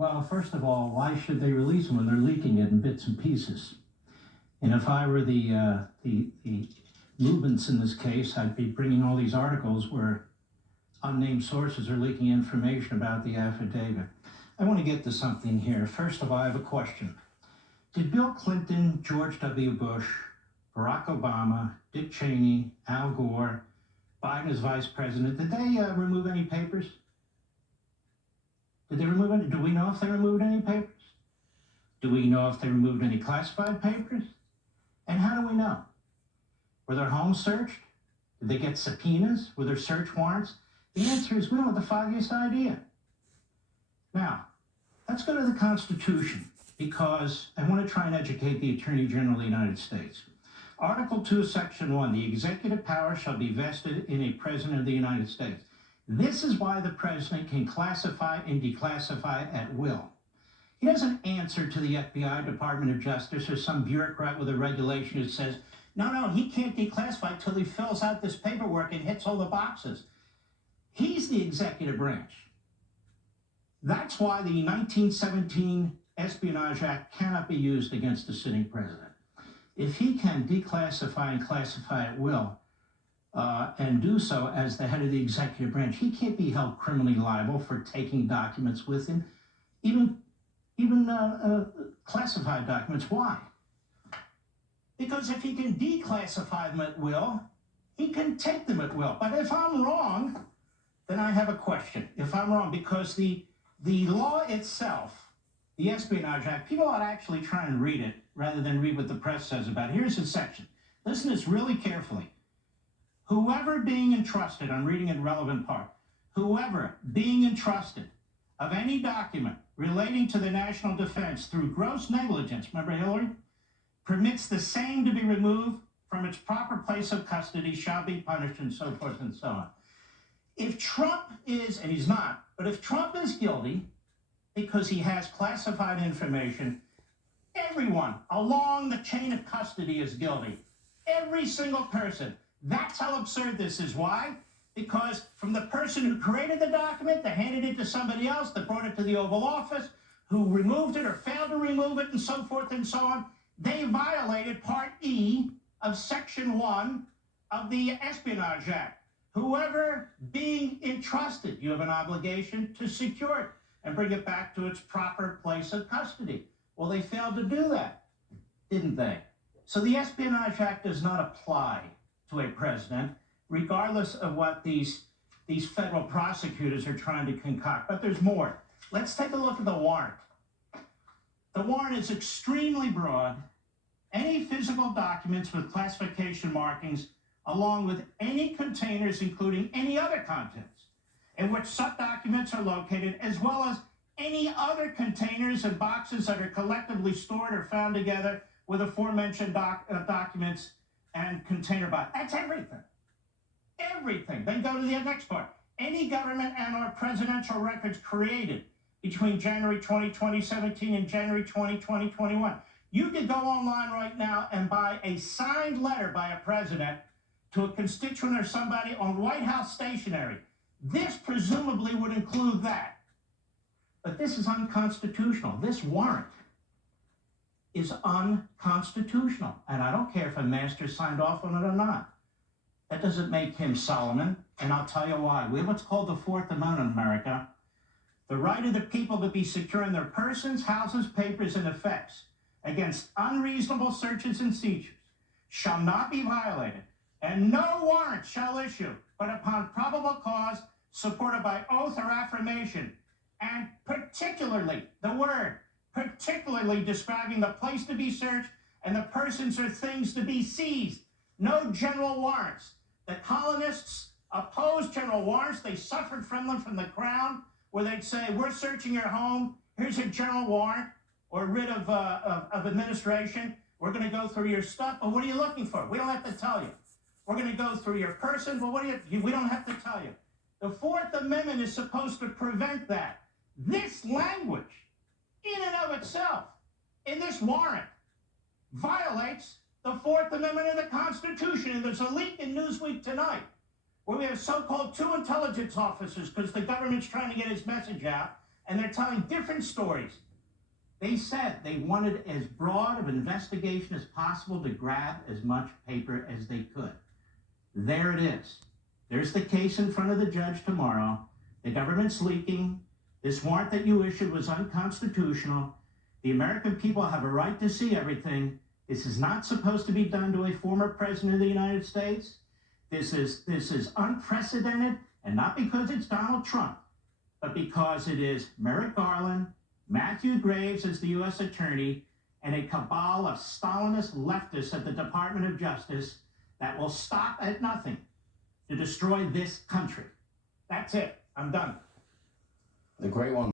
Well, first of all, why should they release them when they're leaking it in bits and pieces? And if I were the movements in this case, I'd be bringing all these articles where unnamed sources are leaking information about the affidavit. I want to get to something here. First of all, I have a question. Did Bill Clinton, George W. Bush, Barack Obama, Dick Cheney, Al Gore, Biden as vice president, did they remove any papers? Did they remove any? Do we know if they removed any papers? Do we know if they removed any classified papers? And how do we know? Were their homes searched? Did they get subpoenas? Were there search warrants? The answer is we don't have the foggiest idea. Now, let's go to the Constitution, because I want to try and educate the Attorney General of the United States. Article 2, Section 1, the executive power shall be vested in a president of the United States. This is why the president can classify and declassify at will. He doesn't answer to the FBI, Department of Justice, or some bureaucrat with a regulation that says, no, he can't declassify till he fills out this paperwork and hits all the boxes. He's the executive branch. That's why the 1917 Espionage Act cannot be used against the sitting president. If he can declassify and classify at will, and do so as the head of the executive branch, he can't be held criminally liable for taking documents with him, even classified documents. Why? Because if he can declassify them at will, he can take them at will. But if I'm wrong, then I have a question. If I'm wrong, because the law itself, the Espionage Act, people ought to actually try and read it rather than read what the press says about it. Here's a section. Listen to this really carefully. Whoever being entrusted, I'm reading in relevant part, whoever being entrusted of any document relating to the national defense through gross negligence, remember Hillary, permits the same to be removed from its proper place of custody shall be punished, and so forth and so on. If Trump is, and he's not, but if Trump is guilty because he has classified information, everyone along the chain of custody is guilty. Every single person. That's how absurd this is. Why? Because from the person who created the document, that handed it to somebody else, that brought it to the Oval Office, who removed it or failed to remove it, and so forth and so on, they violated Part E of Section 1 of the Espionage Act. Whoever being entrusted, you have an obligation to secure it and bring it back to its proper place of custody. Well, they failed to do that, didn't they? So the Espionage Act does not apply to a president, regardless of what these federal prosecutors are trying to concoct. But there's more. Let's take a look at the warrant. The warrant is extremely broad. Any physical documents with classification markings, along with any containers, including any other contents, in which such documents are located, as well as any other containers and boxes that are collectively stored or found together with aforementioned documents and container box. That's everything. Everything. Then go to the next part. Any government and or presidential records created between January 20, 2017 and January 20, 2021. You could go online right now and buy a signed letter by a president to a constituent or somebody on White House stationery. This presumably would include that. But this is unconstitutional. This warrant is unconstitutional. And I don't care if a master signed off on it or not. That doesn't make him Solomon, and I'll tell you why. We have what's called the Fourth Amendment in America. The right of the people to be secure in their persons, houses, papers, and effects against unreasonable searches and seizures shall not be violated, and no warrant shall issue but upon probable cause supported by oath or affirmation, and particularly, the word, particularly describing the place to be searched and the persons or things to be seized. No general warrants. The colonists opposed general warrants. They suffered from them from the Crown, where they'd say, we're searching your home. Here's a general warrant or writ of administration. We're going to go through your stuff. But what are you looking for? We don't have to tell you. We're going to go through your person. But we don't have to tell you. The Fourth Amendment is supposed to prevent that. This language, in and of itself, in this warrant, violates the Fourth Amendment of the Constitution. And there's a leak in Newsweek tonight where we have so-called two intelligence officers, because the government's trying to get its message out, and they're telling different stories. They said they wanted as broad of an investigation as possible to grab as much paper as they could. There it is. There's the case in front of the judge tomorrow. The government's leaking. This warrant that you issued was unconstitutional. The American people have a right to see everything. This is not supposed to be done to a former president of the United States. This is unprecedented, and not because it's Donald Trump, but because it is Merrick Garland, Matthew Graves as the U.S. Attorney, and a cabal of Stalinist leftists at the Department of Justice that will stop at nothing to destroy this country. That's it. I'm done. The great one.